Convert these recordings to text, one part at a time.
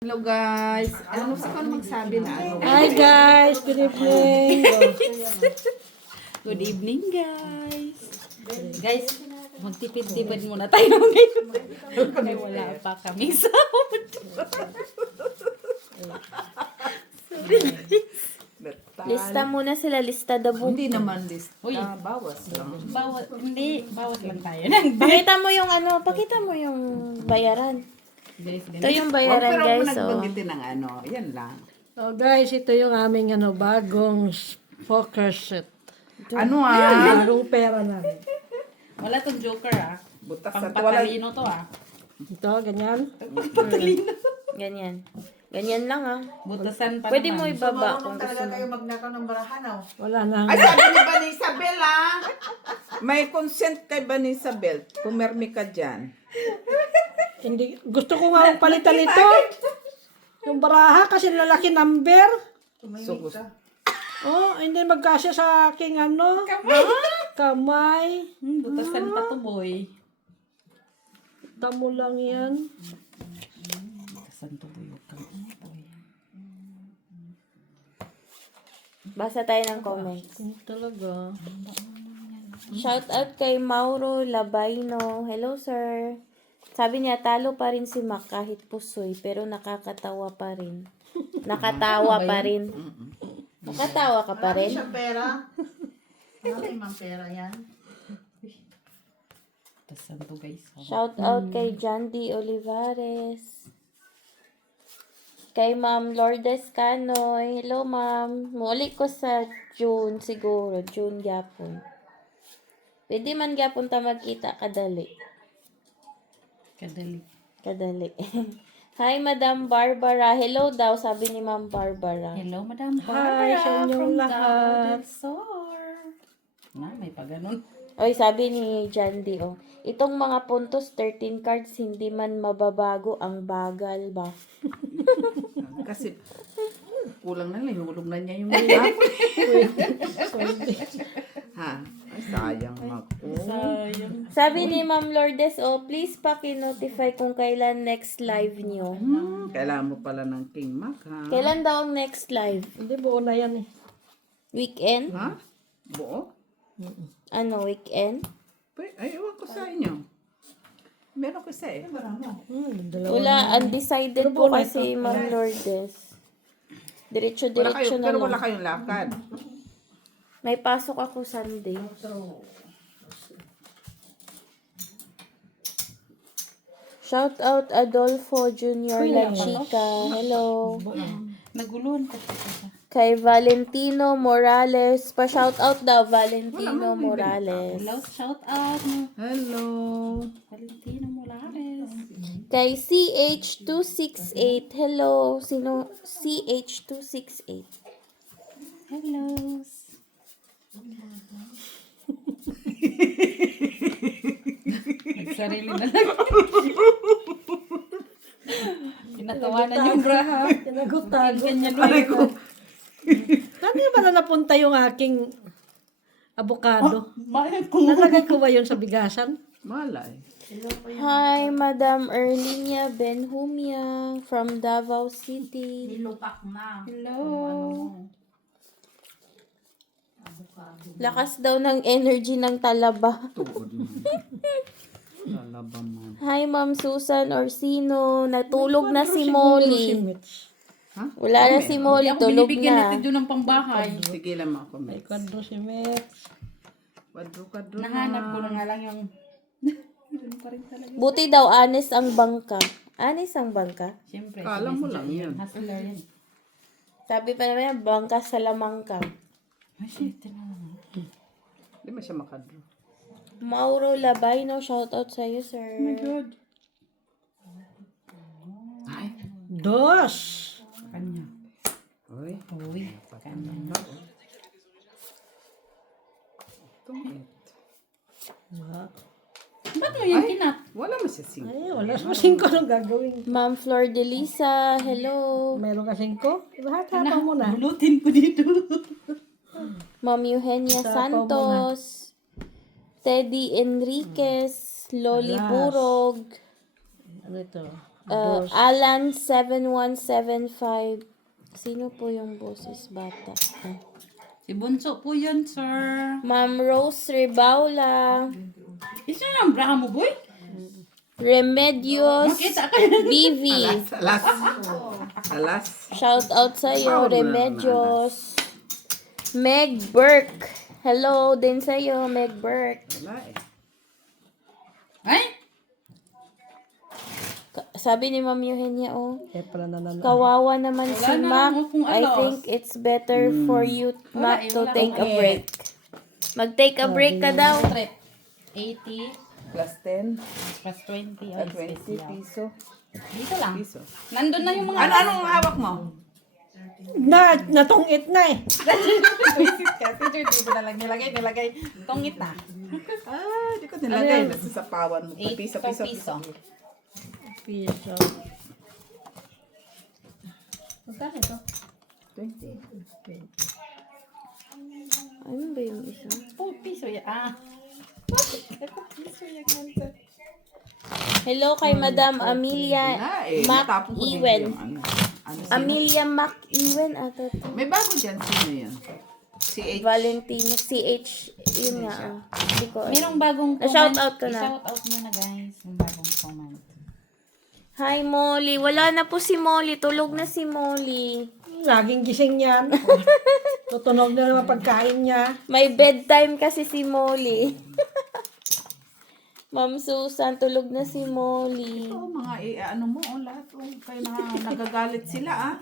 Hello guys. Ano sa ko magsabi na ano? Hi guys, good evening. Good evening, guys. Guys, magtipid-tipid muna tayo ngayon. Kaya wala pa kaming sound. Lista muna sila, lista the book. Hindi naman list. Uy. Bawas lang. Bawas lang tayo. Pakita mo yung bayaran. Guys, Ito yung bayaran, pero guys. kung Oh. nagbanggitin ng ano, yan lang. So guys, ito yung aming bagong poker set. Ano Bagong pera namin. Wala tong joker Butas at wala. Pampatalino to Ito, ganyan. Ganyan. Ganyan lang Butasan pa Pwede mo naman. ibaba kung gusto Talaga mo. kayo magnakaw ng barahan, oh. Wala na. Ay, sabi ni ba ni Isabel may consent kay ba ni Isabel? Pumermi ka dyan. Hindi, gusto ko nga palitan ito. Yung baraha kasi lalaki number. So, gusto. Oh, hindi magkasya sa aking kamay. Butasan pa to, boy. Damo lang yan. Butasan to, boy. Boy. Basa tayo ng comments. Talaga. Shout out kay Mauro Labaino. Hello, sir. Sabi niya, talo pa rin si Mac kahit pusoy, pero nakakatawa pa rin. Nakatawa pa rin. Nakatawa ka pa rin? Siyang pera. Marami mang pera yan. Butasan to, guys. Shout out kay John D. Olivares. Kay Ma'am Lourdes Canoy. Hello, ma'am. Muli ko sa June siguro. June gyapon. Pwede man gyapon ta magkita kadali. Kadali. Hi, Madam Barbara. Hello daw, sabi ni Ma'am Barbara. Hello, Madam Hi Barbara. sa inyong from lahat. Davao del Sur. May pa ganun. Oy, sabi ni John D. Oh, itong mga puntos, 13 cards, hindi man mababago ang bagal ba? Kasi kulang na lang, hulog na niya yung ha? Ay, sayang ako. Sayang. Sabi ni Ma'am Lourdes, oh, please paki-notify kung kailan next live nyo. Kailangan mo pala ng King Mac, ha? Kailan daw ang next live? Hindi, buo na yan eh. Weekend? Ha? Buo? Ano, weekend? Ay, ewan ko sa inyo. Meron ko isa eh. Dalawa. Wala, undecided po kasi Ma'am Lourdes. Diretso-diretso na Pero lang. wala kayong lakad. May pasok ako Sunday. Shout out Adolfo Junior La Chica. Hello. Naguluhan kasi. Kay Valentino Morales. Pa-shout out daw, Valentino Morales. Hello, shout out. Hello. Valentino Morales. Kay CH268. Hello. Sino? CH268. Hello. Nagsarili na lang. Pinatawanan yung braha. Tinagot-tago. Ganyan Aray ko. Saan ba na napunta yung aking avocado? Bakit kung Nalagay ko ba yun sa bigasan? Malay. Hi, Madam Erlinia Benhumia from Davao City. Nilupak na. hello. Lakas daw ng energy ng talaba. Tuod mo. Lalaba mo. Hi, Ma'am Susan Orsino. Natulog na si Si Molly. Mitch. Ha? Wala na si Molly. Ako Tulog binibigyan na. natin doon ng pangbahay. Sige lang ako, May Mitch. kwadro si Mitch. Kadro Nahanap ko na nga lang yung... Yun pa rin talaga. Buti daw, honest ang bangka. Honest ang bangka? Siyempre. Kala mo lang yun. Hustler yan. Sabi pa naman yan, bangka sa lamangka. Ay, shit. Tinanong. Hindi mo siya makadro. Mauro Labaino, shoutout sa'yo, sir. God. Ay. Dos. Kanya. Uy. Uy. Kanya. Tungit. Ba't mo yung kinat? Wala mo siya sing. Ay, wala sa 5 anong gagawin. Ma'am Flor de Lisa, hello. Meron ka 5? Lahat-hata mo na. Bulutin ko dito. Ma'am Eugenia Sapaw mo na. Santos. Teddy Enriquez. Loli Alas. Burog. Ano ito? Alan 7175. Sino po yung boses bata? Si Bunso po yun, sir. Ma'am Rose Ribaula. Isa ang braha mo, boy? Remedios BV. Alas. Alas. Shout out sa iyo, Proud na Remedios. Meg Burke. Hello din sa iyo, Meg Burke. Wala eh. Ay? Sabi ni Ma'am Eugenia, Eh pala nanalo. kawawa naman si na, Mac. huwag kong I alos. think it's better for you, Mac, to wala take a akong break. Mag-take a break ka daw. 80 Plus 10. plus 20. At Ay, 20 special. piso. Dito lang. Piso. Nandun na yung mga... Anong hawak mo? Natungit na eh. Teacher, di ba nilagay. Tungit na. Ah, di ko nilagay. Nasa sapawan mo. 8 Piso, per piso, piso. Piso. Magkano ito? 20. Ano ba yung isa? Oh, piso yan. Ah. Hello kay Madam Amelia Wala eh. Mac Natapon ko din Iwen. yung ano. Ano sino? Amelia Mac Iwen ata to. May bago dyan. Sino yan? Si H. Valentino CH yun nga. Hindi ko. Merong bagong comment. Shout out ko na. I-shout out mo na, guys. Yung bagong comment. Hi Molly. Wala na po si Molly. Tulog na si Molly. Laging gising yan. Tutunog na naman pagkain niya. May bedtime kasi si Molly. Ma'am Susan, tulog na si Molly. Ito, mga ano mo, lahat. Kaya nagagalit sila ah.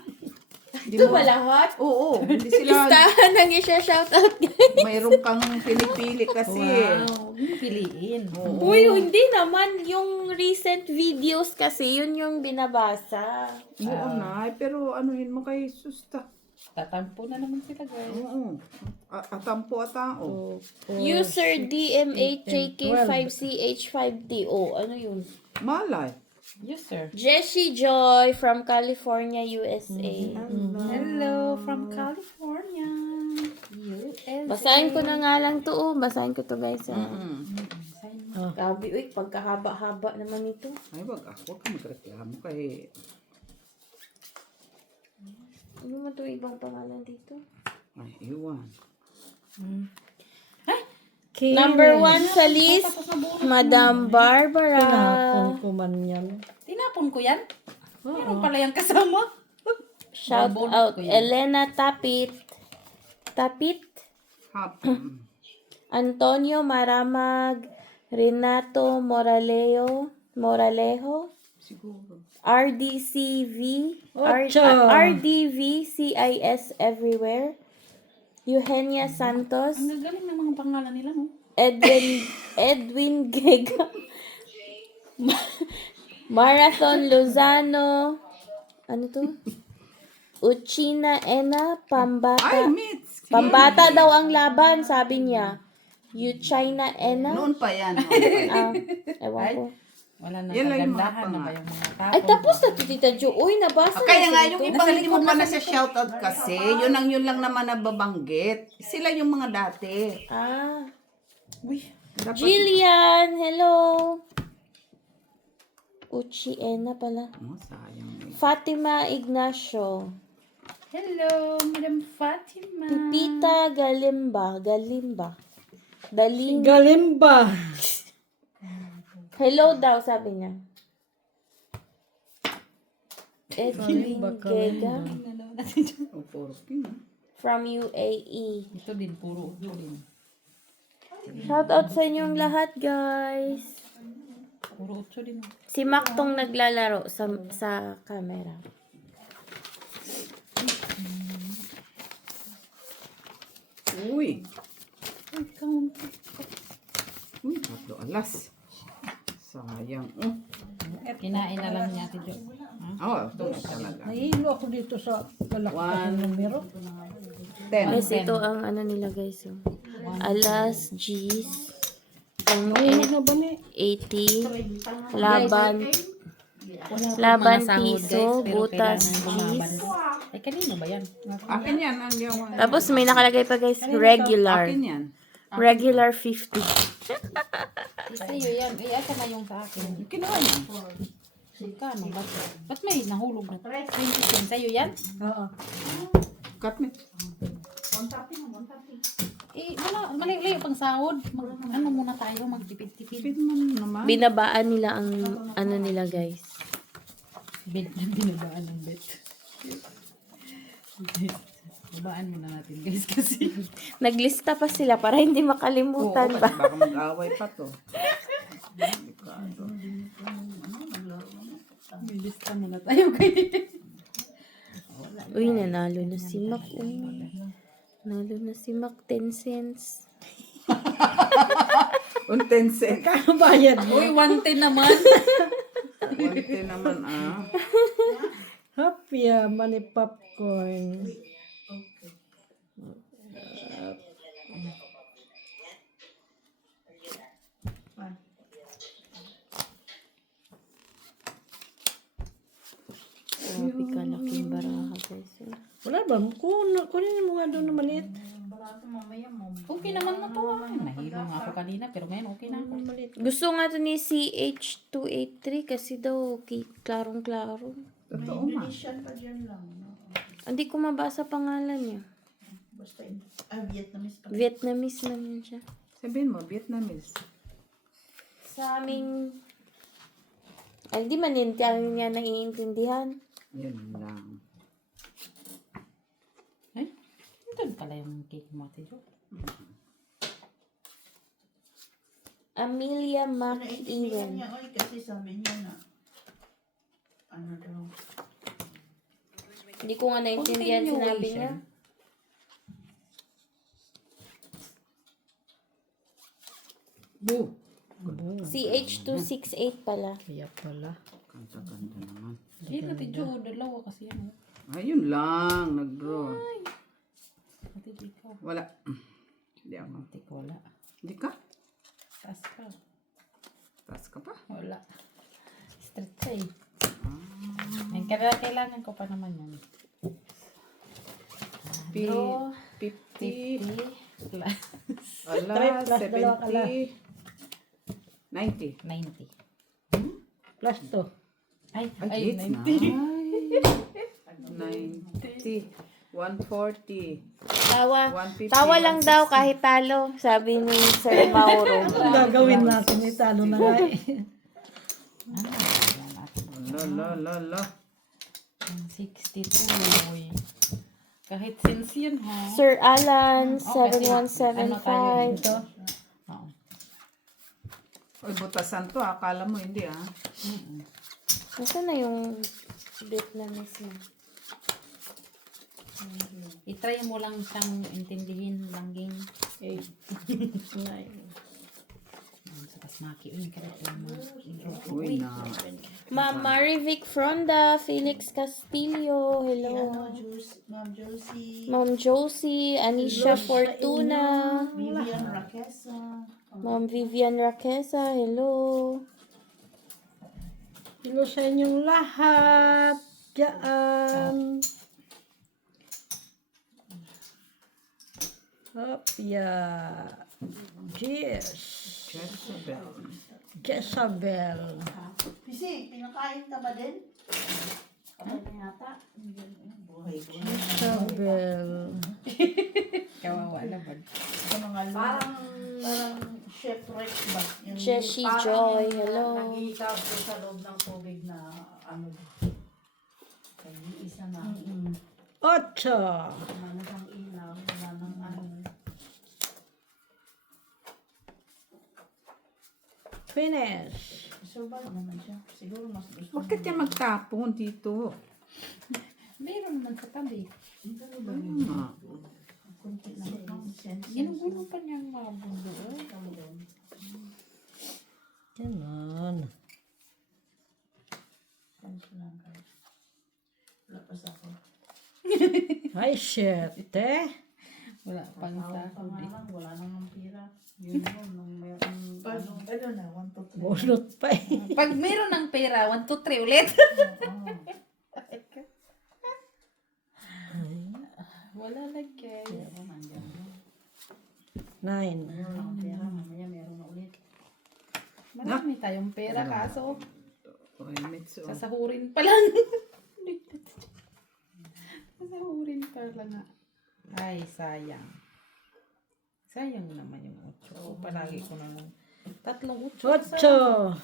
Hindi Ito mo- ba lahat? Oo, hindi sila. Listahan ang isa-shoutout guys. Mayroon kang pinipili kasi. Wow. Piliin. Uy, hindi naman. Yung recent videos kasi, yun yung binabasa. Oo na, pero anuhin mo kay Susta. Tatampo na naman sila, guys. Oo. Atampo at tao. User DMHJK5CH5DO. Ano yun? Malay. Yes, sir. Jessie Joy from California, USA. Hello from California. USA. Basahin ko na nga lang to. Oh. Basahin ko to guys. Mm. Grabe, uy, pagkahaba-haba naman ito. Ay, wag ako ka magreklamo kay... Ano mo to ibang pangalan dito? Ay, iwan. Number 1 sa list, Madam Barbara. Tinapon ko man yan. Tinapon ko yan? Meron pala yung kasama. Shout Babon out, ko yan. Elena Tapit. Tapit? Hapon. Antonio Maramag. Renato Moralejo. Siguro. RDCV. Ocho. RDV CIS everywhere. Eugenia Santos. Ang gagaling ng mga pangalan nila, no? Edwin Gega. Marathon Lozano. Ano to? Uchina Ena Ay, Pambata. Mitz. Pambata daw ang laban, sabi niya. Uchina Ena. Noon pa yan. Noon pa yan. Ah, ewan ko. Wala na Yan lang yung mga kagandahan na ba pangalan. yung mga tao? Ay, tapos na to, Tita Jo. Uy, nabasa Kaya na nga, ito. yung ibang hindi mo pa na sa shoutout kasi, yun lang naman nababanggit. Sila yung mga dati. Ah. Uy, Dapat, Jillian, hello. Uchi Ena pala. oh, sayang eh. Fatima Ignacio. hello, Madam Fatima. Pipita Galimba. Daling. Galimba. Hello daw, sabi niya. Edwin Gega Oh, 14. from UAE. Ito din, puro ito din. Shout out sa inyong lahat, guys. Puro 8 din. Si Mac tong naglalaro sa camera. Uy. Uy, 3 alas. Sayang. Kinain na lang niya, Tito. Oh, ito na talaga. Nahihilo ako dito sa lalaki One. ng numero. 10. Guys, ito ang ano nila, guys. Oh. Alas G's. Ang Ano na ba ni? 80. Laban piso. Butas G's. Ay, kanino ba yan? Akin yan ang yawan. Tapos may nakalagay pa, guys. Regular. Akin yan. Regular 50. Sa'yo yan. Ay, asa na yung sa akin. Kinuha niya. Kano ba ito? Ba't may nahulog na? 20 sa'yo yan? Oo. Cut me. 130 na, 130. Wala. Mali-layo pang sahod. Ano muna tayo? Magtipid-tipid. Pit mo naman. Binabaan nila ang ano nila, guys. Binabaan ng bet. Babaan muna natin guys kasi. Naglista pa sila para hindi Oo, makalimutan ba? baka mag-away pa to. May lista muna tayo guys. Uy, nanalo na si Mac. Nanalo na si Mac 10 cents. Un 10 cent. Kano bayad mo? Uy, 110 naman. 110 naman Happy money popcorn. Grabe kalaking baraha, guys. Wala ba? Kunin mo nga doon na maliit. Okay naman na to. Nahilo nga ako kanina pero ngayon okay na ako. Gusto nga to ni CH283 kasi daw klarong-klaro. Totoo May nga. Indonesian pa dyan lang. No? Hindi ko mabasa pangalan niya. Basta, Vietnamese pa. Vietnamese man yun siya. Sabihin mo, Vietnamese. Sa aming... Ay, di man yun niya naiintindihan. Yan lang. Eh? Ito pala yung cake mo ate Jo. Amelia Naintindihan McEwen. niya, oy, kasi sabi niya na, ano daw, Hindi ko nga naintindihan sinabi niya. Boo! CH268 pala. Kaya pala. Kanta-kanta naman. Eh, ate Jo, dalawa kasi yan. Ayun lang, nag-draw. Ate Jo, ikaw. Wala. Hindi ako. Ate ko, wala. Hindi ka? Taas ka. Taas ka pa? Wala. Straight ka eh. Kailangan ko pa naman yan. Draw. 50. 50 plus Ala, Plus dalawa ka lang. 70. 90. 90. Plus to. Ay, Ay, it's 90. nice. 90. 140. Tawa. 150. Tawa lang daw kahit talo, sabi ni Sir Mauro. Ang gagawin natin? Italo na nga eh. La. 62. Uy. Kahit since yun ha. Sir Alan, Okay, ano tayo 7175. ito? Oo. Uy, butasan to. Akala mo hindi Nasaan na yung Vietnamese mo? I-try mo lang siyang intindihin lang game. 8, 9. Sa Tasmaki. Uy, kada Uy, na. Ma'am Marivic Fronda, Felix Castillo, hello. Ma'am Josie, Ma'am Josie, Anisha Fortuna, Vivian Raquesa, Ma'am Vivian Raquesa, hello. Hello sa inyong lahat. Diyan. Hopya. Cheers. Jezebel. Jezabel. Pisi, pinakain ka ba din? Ano yata? Buhay ko. Jezabel. Kawawa naman. Sa mga parang chef Rex ba? Yung Jessie parang Joy, hello. Nag-iitaw ko sa loob ng tubig na ano. Isa na. Ocho. Wala na siyang ilaw. Wala nang ano. Finish. Survive naman siya. Siguro mas gusto. Bakit yan magtapon dito? Meron naman sa tabi. Ah. Kunti na sense. Ginugulo pa niya ang mga bundo. Ganon. Sense lang kayo. Lapas ako. Ay, shit, eh. Wala pang sa Pangalan, wala nang pira. Yun mo, nung mayroong ano na, 1, 2, 3. Bunot pa eh. Pag meron ng pera, 1, 2, 3 ulit. Wala lagay. 9. Pera, mamaya meron na ulit. Marami tayong pera kaso Uy, Mitsu. Sasahurin pa lang. Sasahurin pa lang nga. Ay, sayang. Sayang naman yung 8. Palagi ko na lang. 3 8. 8.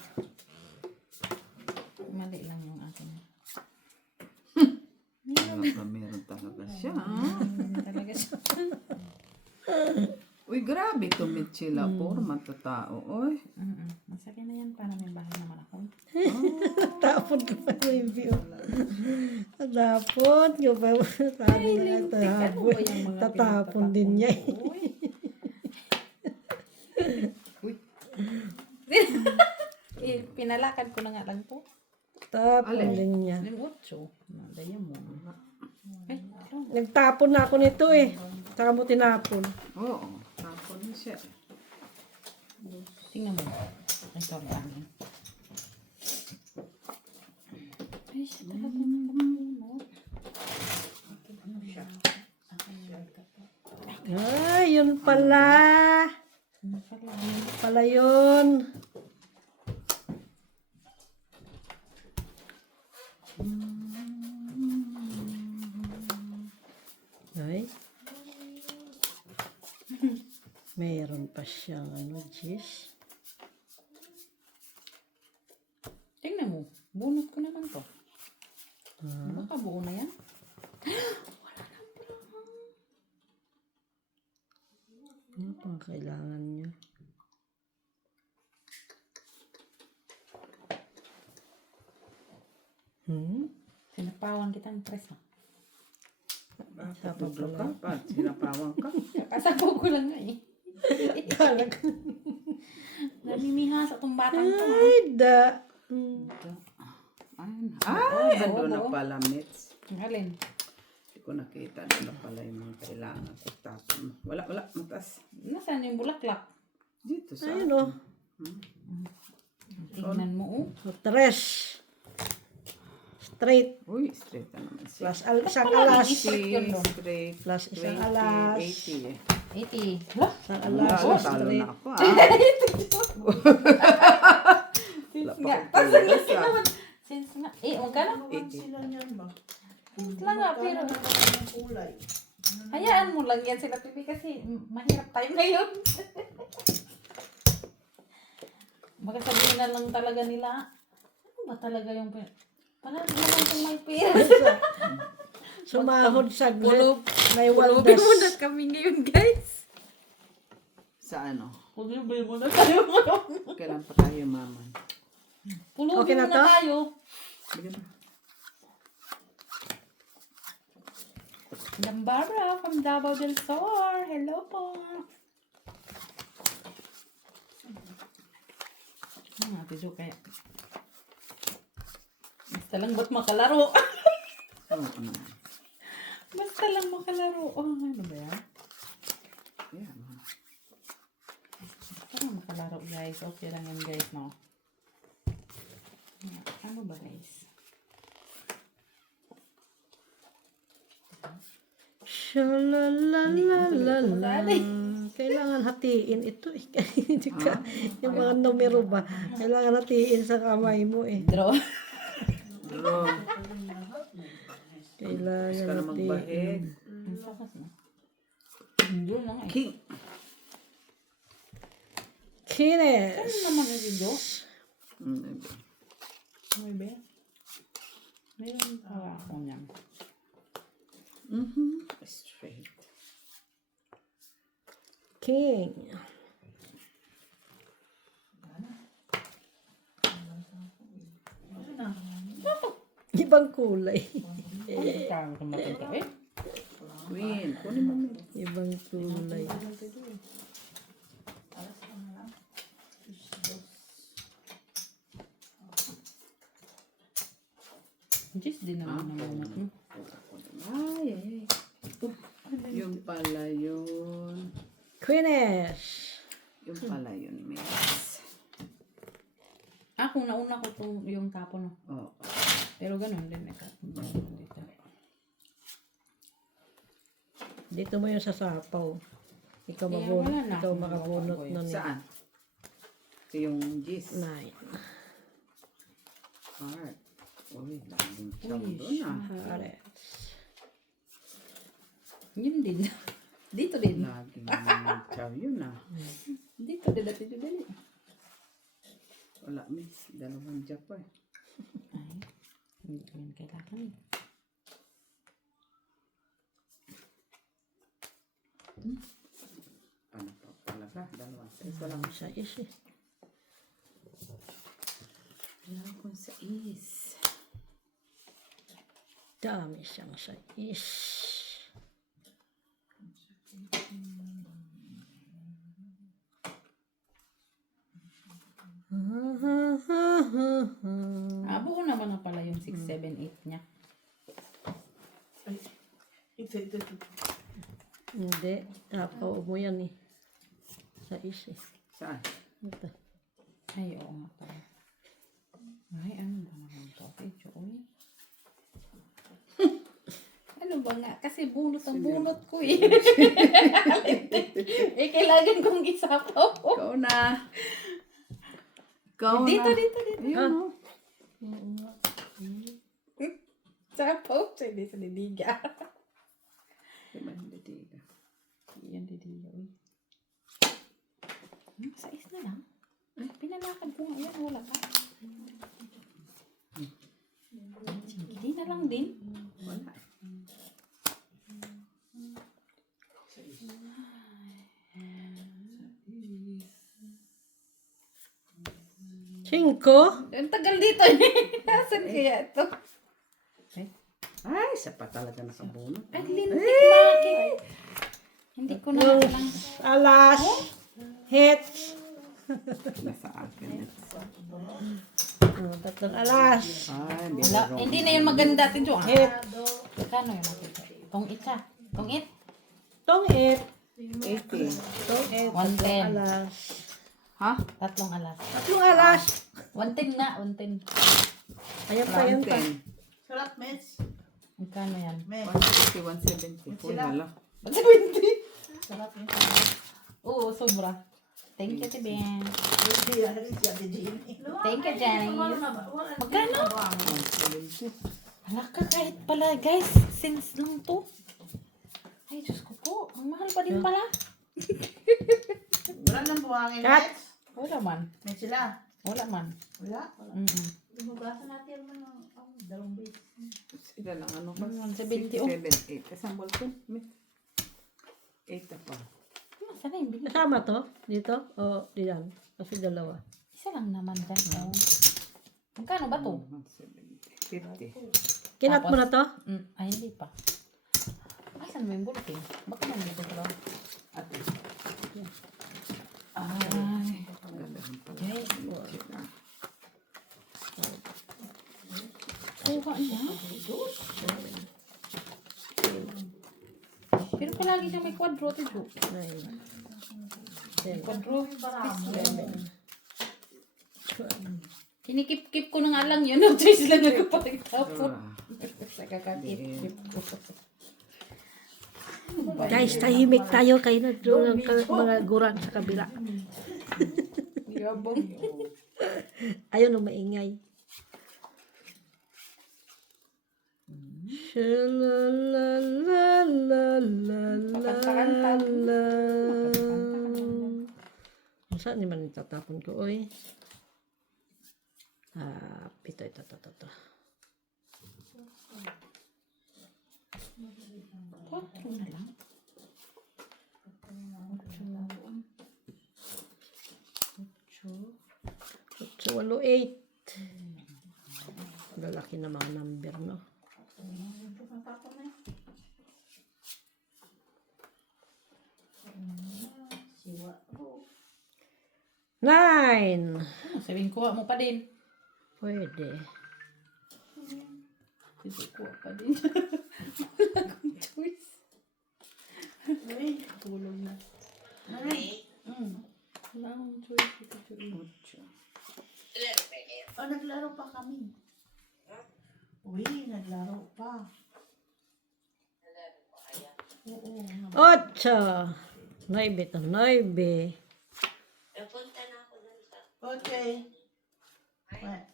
Mali lang yung akin. Meron talaga siya. Talaga siya. Uy, grabe to Mitchila. Puro matatao. Uy. Masakit na yan para may bahay naman ako. Tapon ko pa yung view. Tapon ko pa. Sabi na tatapon. Tatapon din niya. Pinalakad ko na nga lang po. Tapon din niya. Yung 8. Nadaya mo. Ay, ano? Nagtapon na ako nito eh. Saka mo tinapon. Oo. Tapon na siya. Tingnan mo. Ay, sorry. Ay, siya talaga mo. Ay, yun pala. Pala yun. Ay. Mayroon pa siyang jeez. Tingnan mo. Bunot ko naman to. Baka buo na yan. Ano pang kailangan niya? Sinapawan kitang press ha. Tapos ka pa. Sinapawang ka. Kasabaw ko lang nga eh. Namimiha sa itong batang to ha. Ay, da. Ay, ando na pala, Mitch. Ang alin? Hindi ko nakita. Ando na pala yung mga kailangan. Tapon mo. Wala. Matas. Nasaan yung bulaklak? Dito sa... Ayun o. Tingnan mo oh. Tres. Straight. Uy, straight na naman siya. Plus isang alas. Yun doon. Straight. Plus isang 20, alas. 80 eh. 80. Wala. Isang alas. Talo Straight. na ako ah. Nga. Since nga. Huwag ka na. Sila niyan ba? Since lang nga. Pero Ang kulay. hayaan mo lang yan sila pipi kasi mahirap tayo ngayon. Baka sabihin na lang talaga nila, ano ba talaga yung parang naman kung may pera. Sumahod sa Pulub. may Pulubin waldas. mo na kami ngayon guys. Sa ano? Pulubin mo na tayo. Kailan pa tayo, mama? Pulubin Okay na mo na to? tayo. Bigyan mo. Madam Barbara from Davao del Sur. Hello po. Ate Jo kaya. Basta lang ba't makalaro? Oo. Basta lang makalaro. Oh, ano ba yan? Yan. Basta lang makalaro guys. Okay lang yan guys, no? Ano ba guys? Shalalalala. Kailangan hatiin ito eh. Hindi ka, yung mga numero ba? Kailangan hatiin sa kamay mo eh. Draw. Draw. Kailangan Gusto ka na hatiin. magbahig. Ang sakas na. Draw na nga eh. King. Kines. Ano naman yung video? May ba? Mayroon pa ako niyan. Straight. King. Ibang kulay. Kaya ko makita eh. Queen. Kunin mo mo. Ibang kulay. Just din naman ang moment mo. Ay. Yung pala yun. Queeness. Yung pala yun, miss. Kung nauna ko to yung tapon no. Oo. Pero ganun din eh. Dito. Dito mo yung sasapaw. Ikaw Kaya mabunot. wala na. Ikaw makabunot nun. Saan? Ito yung gis. 9. Heart. Uy, daming chow doon ah. Hearts. Yun din. Dito din. Laging chow yun ah. Dito din natin yung dali. Wala, miss. Dalawang jack pa eh. Ay, hindi ko yun kailangan. Ano pa talaga? Dalawang sa isa lang. Sa is eh. Dalawang sa is. Dami siyang sa is. Buo naman na pala yung 6, 7, 8 niya. Hindi. Tapao mo yan eh. Sa is eh. Saan? Ito. Ay, oo nga pala. Ay, ano ba naman to? Medyo, uy. Ano ba nga? Kasi bunot ang bunot ko eh. Eh, kailangan kong isapaw. Ikaw na. Ikaw Dito, na. dito, dito. Ayun oh. Sapaw. Sa hindi sa didiga. Diba hindi tiga? Yan, didiga, uy. Sa is na lang. Ay, pinalakad ko nga. Yan, wala pa. Hindi na lang din. Wala eh. Cinco. Ang tagal dito eh. Asan kaya ito? Ay, isa pa talaga nakabunot. Ay, lintik lagi. Hindi ko na Yung lang. alas. Hits. Nasa akin. Tatlong alas. Ay, Wala, hindi na yun maganda. Tidyo. Hit. Kano yun natin? Tong it ha? Tong it? Tong it. 80. Tong it. 110. Tatlong alas. Ha? Tatlong alas. Tatlong alas. 110 na, 110. Ayan pa, ayan pa. 110. Sarap, Mets. Magkano yan? Mets. 160, 170. Full na lang. 120. Sarap yun. Oo, sobra. Thank you, Tibin. Hindi yan. Hindi yan. Hindi yan. Thank you, Janice. Magkano? 170. Hala ka, kahit pala, guys. Since lang to. Ay, Diyos ko po. Ang mahal pa din pala. Wala nang buhangin, Cut. Mets. Wala man. Mets sila. Wala man. Wala. Mm-mm. Inugasan natin ang dalawang base. Sila lang ano ba? 170. 7, 8. Isang balkon. 8 na pa. Saan na yung binili? Kasama to? Dito? O diyan? Kasi dalawa. Isa lang naman dyan. Oh. Magkano ba to? 170. 50. Kinat mo na to? Ay, hindi pa. Ay, saan mo yung bulletin? Baka nandito ko lang. Ate. Ay. Gagahan pala. Guys. Sila. Ay, ba niya? Pero palagi siyang may quadro, Tidyo. 9. 10. Quadro. Kinikip-kip ko na nga lang yun. No choice lang ako pagtapon. Sa kakakip-kip ko. Guys, tahimik tayo kayo na doon ang mga gurang sa kabila. Yabang. Ayaw na maingay. Shalalalalala. Saan naman itatapon ko, oy? Ito. Quadro na lang. 8. Lalaki na mga number, no? Nine. Sabihin ko, mo pa din. Pwede. Sige, kuha pa din. Wala akong choice. Ay, Tulong na. ay. Wala akong choice. Ito, choice. Oh, naglaro pa kami. Uy, naglaro pa. Oo. 8. 9 to 9. Okay. What?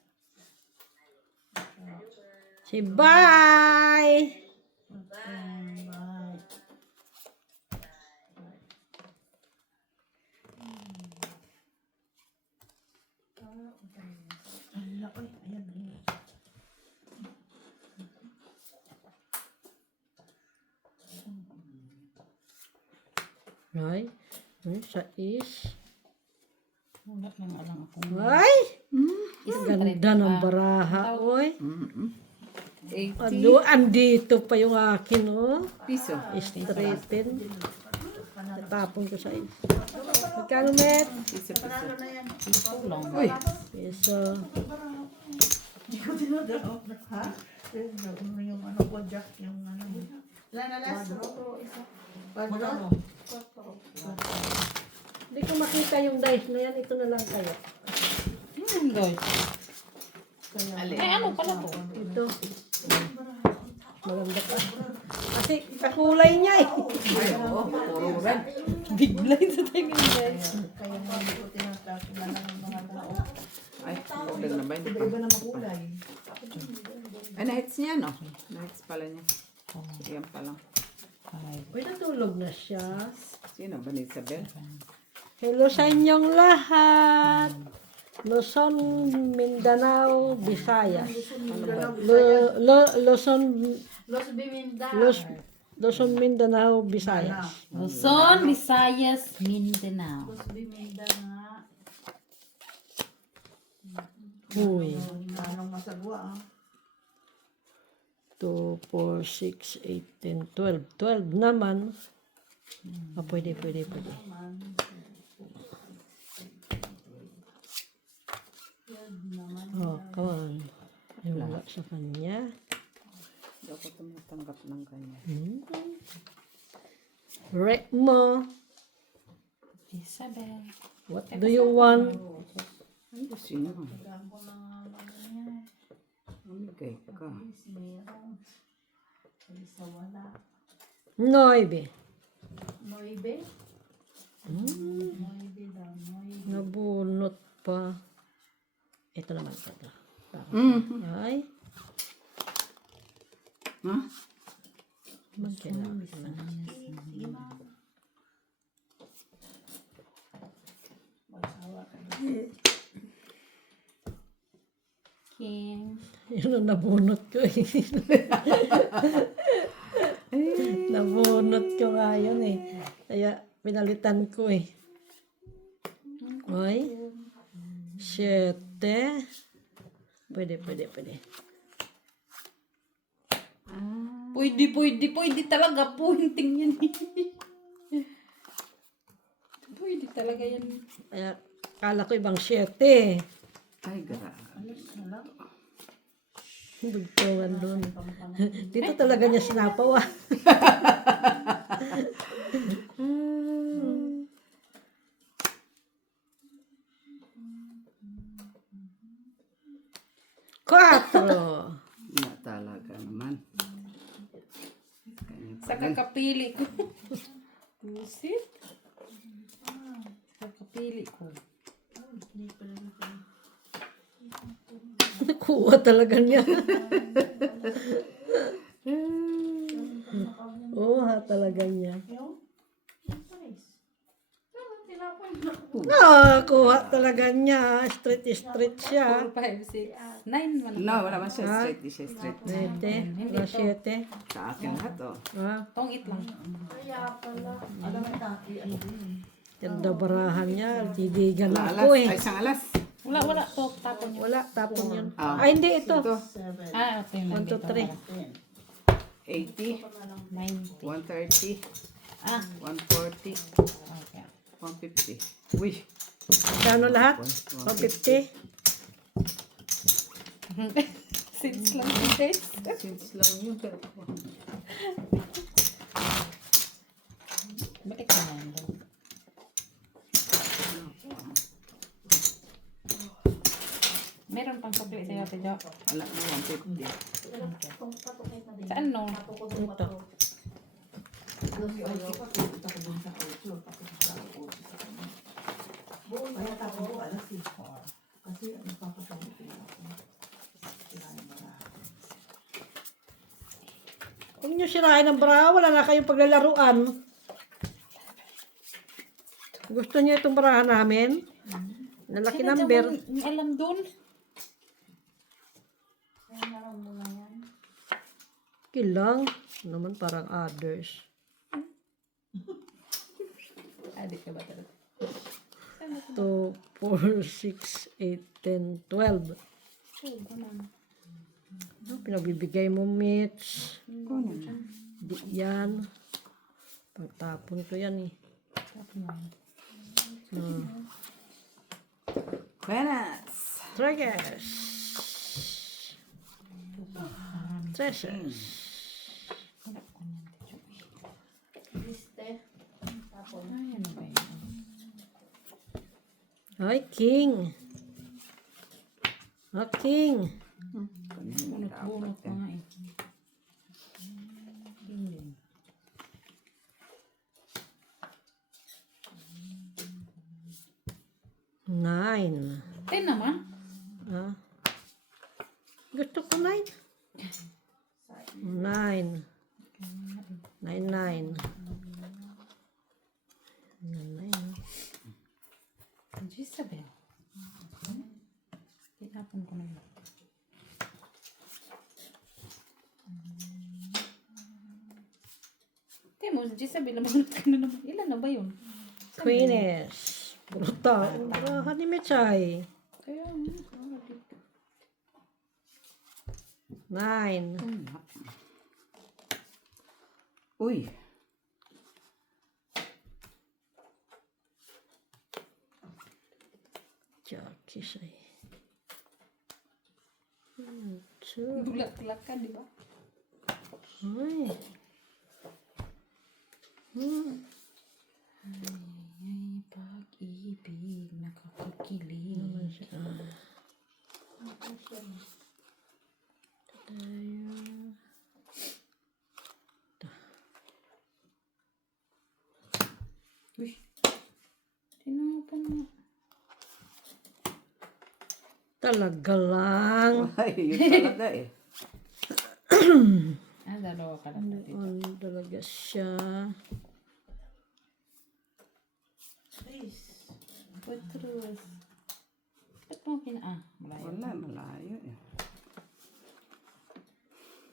Say bye! Ay, sa is. Wala nang alam ako. Ay! Ganda ng baraha, oy. 80 Andito pa yung akin, oh. piso. Straighten. Natapon ko sa is. Magkano, Met? Piso. Tulong. Uy, Piso. Hindi ko dinadaan. Ha? Yung ano ko, Jack, yung ano. Lanalas. Magkano? Hindi ko makita yung dice na yan. Ito na lang kayo. Guys. alin. Ay, ano pala to? Ito. Maganda pa. Kasi kakulay niya eh. Ay, oo, puro red. Big blind sa tingin guys. Kaya nga hindi ko tinatapos na lang yung mga tao. Ay, maganda na ba? Hindi pa. Iba na makulay. Ay, na-hits niya, no? Na-hits pala niya. Yan pa lang. Uy, natulog na siya. Sino ba ni Isabel? Hello sa inyong lahat. Luzon, Mindanao, Visayas. Luzon, Luzon, Mindanao, Visayas. Luzon, Visayas, Mindanao. Uy. Anong masagwa, ah? 2, 4, 6, 8, 10, 12. 12 naman. Ah, pwede. Oh, come on. Ay, wala sa kanya. Hindi ako tumatanggap ng kanya. Rate mo. Isabel. What do you want? Ay, sino? Amigay ka. Noibe. Nabunot pa. Ito naman. Ito. Ay. Ha? Magkailangan naman. King. Yun ang nabunot ko eh. Nabunot ko nga yun eh. Kaya pinalitan ko eh. Ay. 7. Pwede. Pwede talaga. Pointing yan. Pwede talaga yan. Kaya kala ko ibang 7. Ay, gara. Bugtungan doon. Dito talaga niya sinapaw ah. Quatro. Na talaga naman. Sa kakapili ko. Busit. Sa kakapili ko. Nakuha talaga niya. Talaga niya. Kuha talaga niya. Straight siya. 4, 5, 6, 9 man. No, wala man siya straight. Di siya straight. 7. Wala 7. Sa akin lahat, oh. Tongit lang. Alam mo, taki, ano din. Ganda barahan niya. Didigan Alas. ako eh. Ay, isang alas. Wala. Tapon yun. Wala, tapon yun. Ah. Ay, hindi ito. Ito. Okay. 1, 2, 3. 80, 90. 130, 140, Okay. 150. Uy. Kano lahat? 150. Since lang guys. Since lang yun. Pero, Bakit ka na yan? Meron pang sukli sa'yo, Tijo. wala na 150. Saan no? Ito. Kaya tapos ko alas 6. Kasi ang papasok ko. nyo sirain ang baraha. Wala na kayong paglalaruan. Gusto niyo itong baraha namin? Lalaki number. Alam doon. Kilang. Naman parang others. Adik ka ba talaga? 2, 4, 6, 8, 10, 12. Ano pinagbibigay mo, Mitch? Di yan. Pagtapon ko yan eh. Buenas. Treasures. Treasures. Ay, ano ba yun? Ay, King. Ah, King. Bunot pa nga eh. Nine. 10 naman. Ah. Gusto ko nine. Nine. Nine, nine. Nine. Jezabel. Tinapon ko na yun. Temo, Jezabel, namanot ka na naman. Ilan na ba yun? Queeness. Puro tao. Barahan ni Mechay. Kaya, Nine. Uy. Jackie siya. Two. tulak-tulak ka, di ba? Ay. Ay, pag-ibig, nakakakilig. Uy, tinapon mo. Talaga lang. Ay, yun talaga eh. Ah, dalawa ka na dito. Ano talaga siya. Patros. Ba't mo malayo. Wala, malayo eh.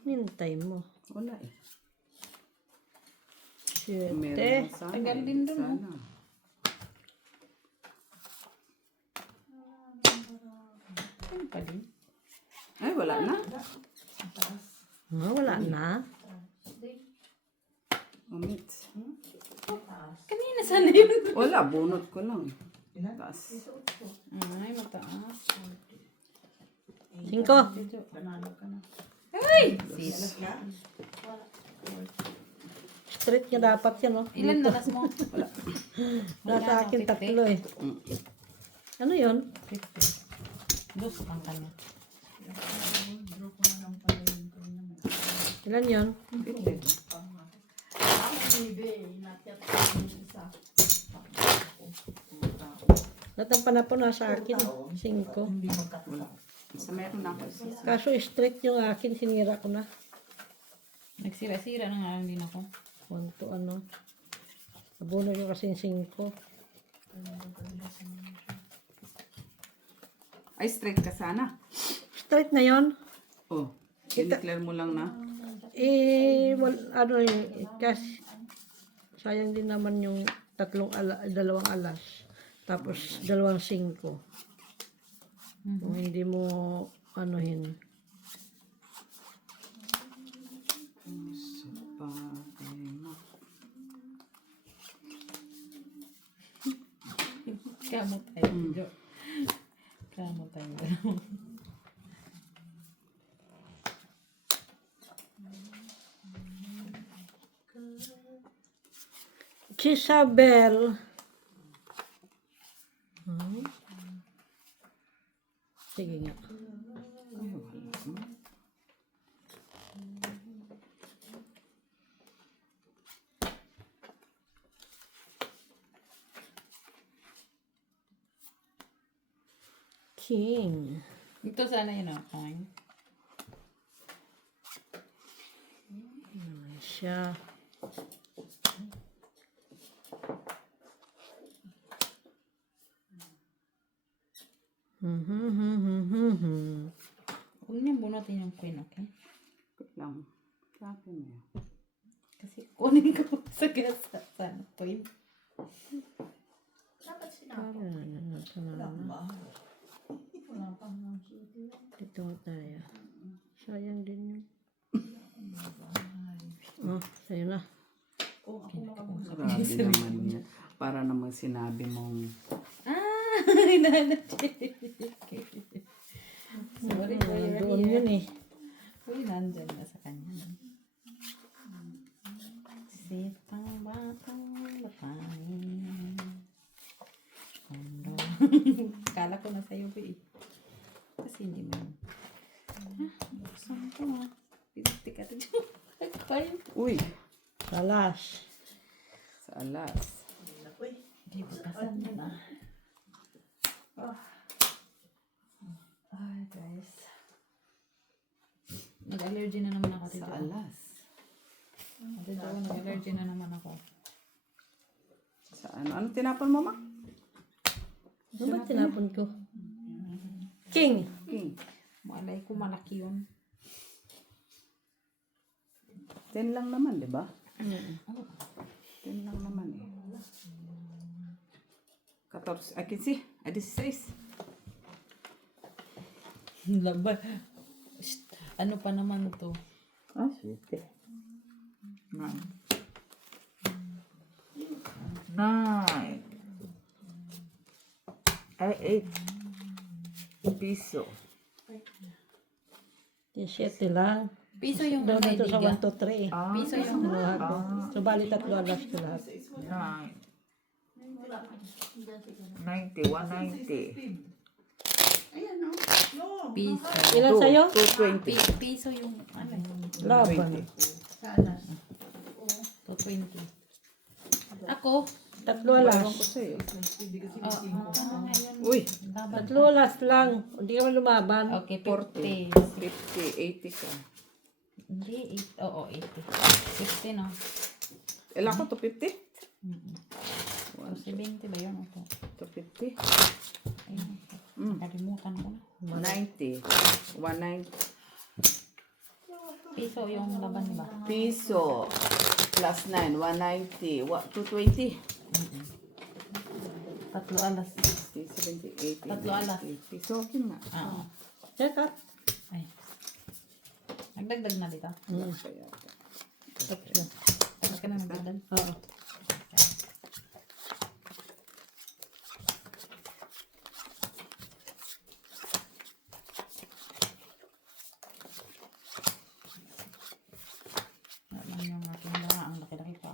Hintay mo. Wala eh. Siyete. Meron sana Tagal eh. din dun, Sana. Ano pa din? Ay, wala na. Ah, wala na. Umit. Kanina sana yun. Wala, bunot ko lang. Taas. Ay, mataas. 5. Ay! Sis. Straight nga dapat yan, no? Ilan na mo? Nasa akin 3 eh. Ano yun? 50. Dos ang kanya. Ilan yun? Lahat ng panapon nasa akin. 5. Isa meron ako. Kaso straight yung akin, sinira ko na. Nagsira-sira na nga lang din ako. 1 to ano. Abono yung kasing 5. Ay, straight ka sana. Straight na yon. Oh, i-declare mo lang na. Ano kasi sayang din naman yung 2 alas. Tapos 2 5. Kung hindi mo anuhin. Kamu tayo. Jo. Kamu tayo. Jezabel. Sige nga. King. Ito sana yun ako. siya. Huwag niyo bunutin yung queen, okay? Wait lang. Sa akin eh. Kasi kunin ko sa gasa sa queen. Dapat sinabi. Wala pang mga city. Dito tayo. Sayang din yun. Oh, sa'yo na. Kung ako makabunso. Grabe naman yan. Para naman sinabi mong Hinanap Sorry for your Doon yun eh. Uy, nandyan na sa kanya. Sitang batang babae. Kondo. Kala ko na sa'yo ba eh. Kasi hindi mo. Buksan ko ha. Pinagtik ka rin. uy, Salas. sa alas. Uy. Hindi ko kasan mo na. Ay, guys. Nag-allergy na naman ako Sa dito. alas. Dito ako, nag-allergy na naman ako. Sa ano? Ano tinapon mo, ma? Ano ba tinapon ko? King. King. Malay ko malaki yun. 10 lang naman, di ba? 10 lang naman eh. 14. I can see. I 16. Laban. Shh, ano pa naman to? Ah, shit. 9. 9. Ay, 8. Piso. 17 lang. Piso yung Doon ano, dito sa Ediga. 1 to 3. Ah, Piso yung Ano ako? So, bali 3 alas ko lahat. 9. 90. 190. Ayan no. piso. Ilan sa'yo? 220. Piso yung ano, Laban. Sa alas. 220. Ako, 3 alas. Ewan ko sa'yo. ngayon. Uy, Laban. 3 alas lang. Hindi ka man lumaban. Okay, 40. 50. 50. 80 ka. Hindi, 8. Oo, 80. 50 no? Ilan ko? 250? O, 70 ba yun? Ito. 250? Ayun. Nakalimutan ko na. 90. 190. Piso yung laban, di ba? Piso. Plus 9. 190. 220. 3 alas. 60, 70, 80. Tatlo alas. 90. Piso. Okay nga. Oo. Teka. Ay. Nagdagdag na dito. Kaya. Tapos ka na nagdagdag. Oo. Alam yung aking mga ang laki-laki pa.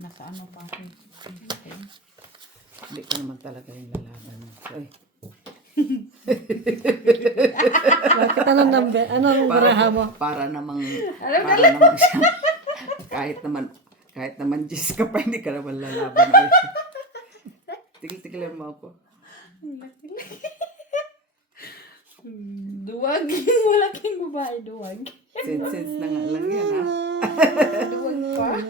Nasa ano pa ako. Okay. Hindi ko naman talaga yung lalaban. Ay. Bakit anong number? Anong baraha mo? Para namang siya. Kahit naman Diyos ka pa, hindi ka naman lalaban. Ay. Tigil-tigilan mo ako. Duwag. Malaking babae, duwag. Sense na nga lang yan, ha? Duwag pa.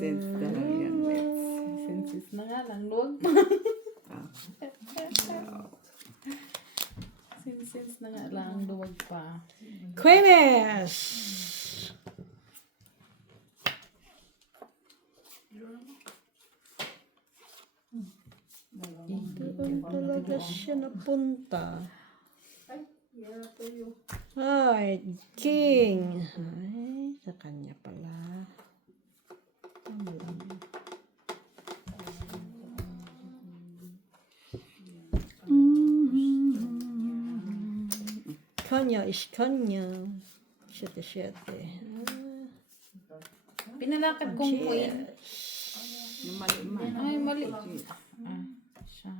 Sense na lang yan, Let's. Senses na nga lang, duwag pa. Ah. Senses na nga lang, duwag pa. Queens! Doon talaga siya napunta. Ay, King. Ay, sa kanya pala. Kanya is kanya. 7-7. Pinalakad kong queen. Yung mali man. Ay, mali. Siya.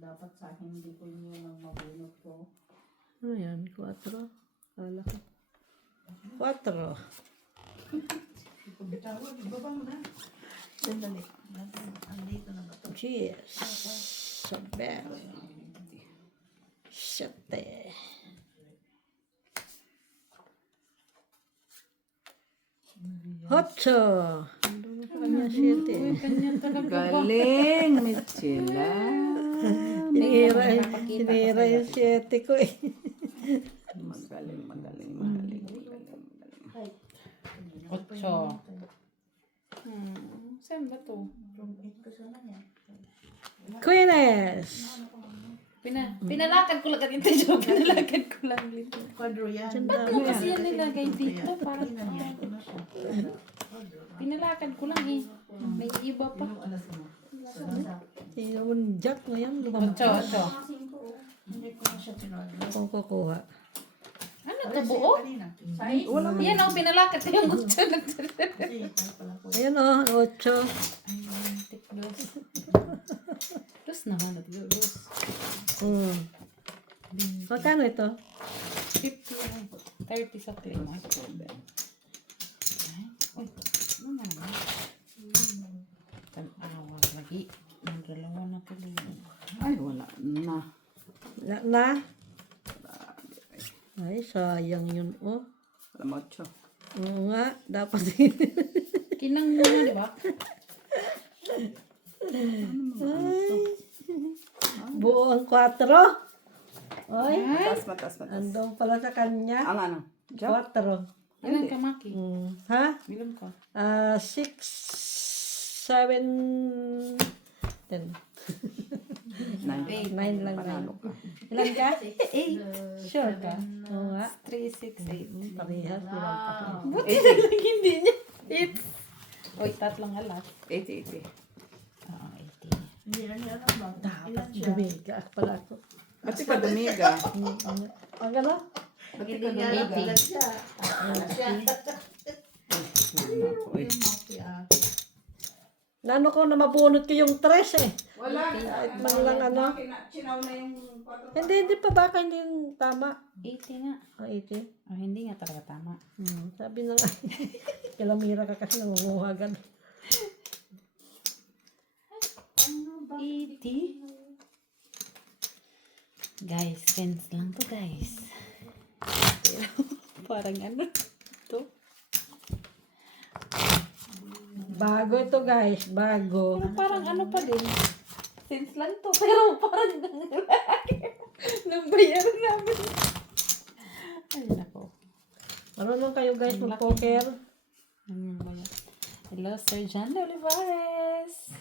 Dapat sa akin hindi ko yun ang mabunot ko. Ano yan? 4? Kala ko. 4. Sandali. Andito na ba ito? Cheers. Sabel. 7. Ocho. Kanya 7. Kanya talaga ba? Galing, Michela. Sinira yung 7 ko eh. Magaling. Ocho. Saan ba to? Queeness. Pinalakad ko lang kanito, Joe. Pinalakad ko lang dito. Kwadro yan. Ba't mo kasi yan nilagay dito? Parang pinalakad ko lang eh. May iba pa. Yung jack ngayon. Lumabas Ocho. Hindi ko na siya pinodro. kung kukuha. Ano to, buo? Yan o, pinalakad ko yung ocho. Ayan o, 8. Dos. Dos naman. Dos. Magkano ito? 50. 30 sa claim. Ay, uy, ano naman? Tanawa lagi. Ang dalawa na pala yun. Ay, wala na. Na? Ay, sayang yun. Oh. Wala mo 8. Oo nga, dapat Kinang muna, di ba? buo ang 4. Ay, Matas. andong pala sa kanya. Ang ano? Jack? 4. Ilan ka, Maki? Ha? Ilan ka? 6, 7, 10. 9. 9 lang. Panalo ka. Ilan ka? 8. Sure ka? Oo nga. 3, 6, 8. Parehas. Buti na lang hindi niya. 8. Uy, tatlong alas. 80. Oo, 80. Hindi na niya alam ba? Dapat dumiga pala ako. Ba't ka dumiga? Ang gano? Hindi niya alam ba siya. Uy. Nano ko na mabunot ko yung 3 eh. Wala. Kahit man lang ano. Chinaw na yung 4. Hindi pa baka hindi yung tama. 80 nga. 80. Oh, hindi nga talaga tama. Sabi na nga. Kilamira ka kasi nangunguhagan. 80. Guys, fence lang to, guys. Pero, parang ano to? Bago ito guys. Bago. Pero parang ano pa din. Fence lang to, pero parang nang bayaran namin. Ay, nako. Marunong kayo guys mag-poker. Hello, Sir John Olivares.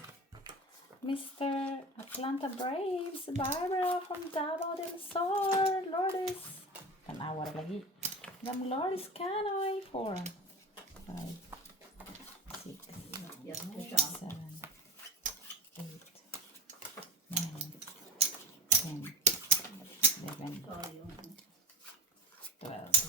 Mr. Atlanta Braves. Barbara from Davao del Sur. Lourdes. Kanawar lagi. Gam Lourdes Canoy. 4, 5, 6, 7, 8, 9, 10, 11, 12, 13.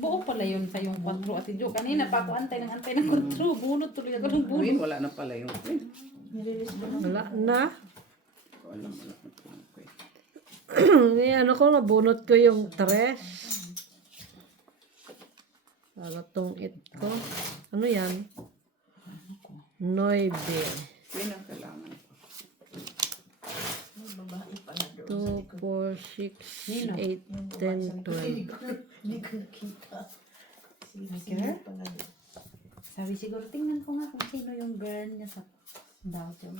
Buo pala yun sa yung 4 at Jo. Kanina pa ako antay ng 4. Bunot tuloy ako ng bunot. Uy, wala na pala yung queen. Wala na. Wala na yung queen. Ano ko, nabunot ko yung 3. Para tong it ko. Ano yan? 9. Queen ang kailangan ko. 2, 4, 6, 8, 10, 12. Hindi ko nakita. Girl? Sabi siguro, tingnan ko nga kung sino yung girl niya sa Belgium.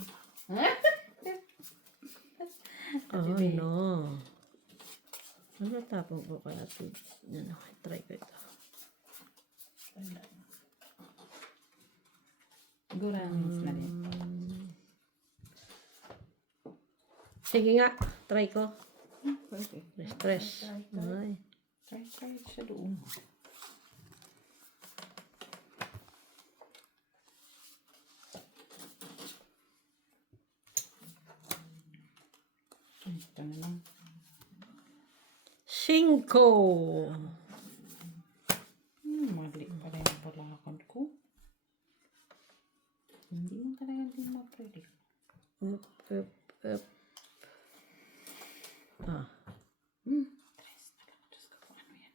Oh, no. Ano tapong ko kaya ito? Yan, okay, try ko ito. Siguro ang miss na rin. Sige nga, try ko. Pwede. Stress. Ay. Try siya doon. Ito na lang. 5. Mali pa rin yung balakad ko. Hindi mo talaga din ma-predict. Up, up, up. Ah. Tres na lang. Diyos ko po, ano yan?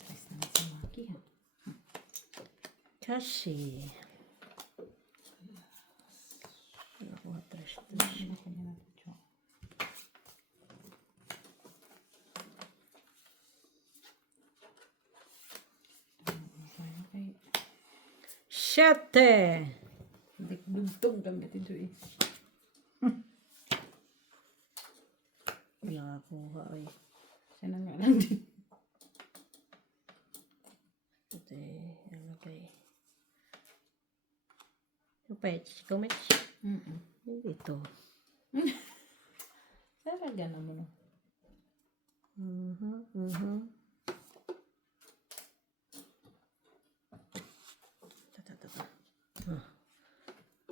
Tres na lang si Maki, ha? Kasi. Nakuha 3. Ano ko nila, Jo? Siyete. Dugtong kami dito eh. Wala kuha ay. Siya na nga lang din. Ito ano kay. Kupets, kumets. Ito. Talaga naman.